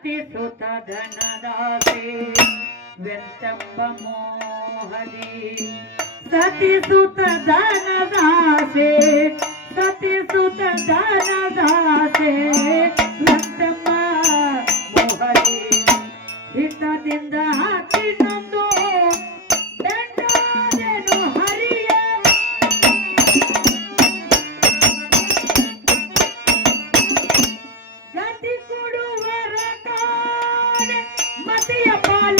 ಮತ್ತೆ ಸುತ ಧನದಾಸೆ ವ್ಯಂಚಪ್ಪ ಮೋಹದಿ ಸತಿ ಸುತ ಧನದಾಸೆ ಸತಿ ಸುತ ಧನದಾಸ ¡Sí, Apolo!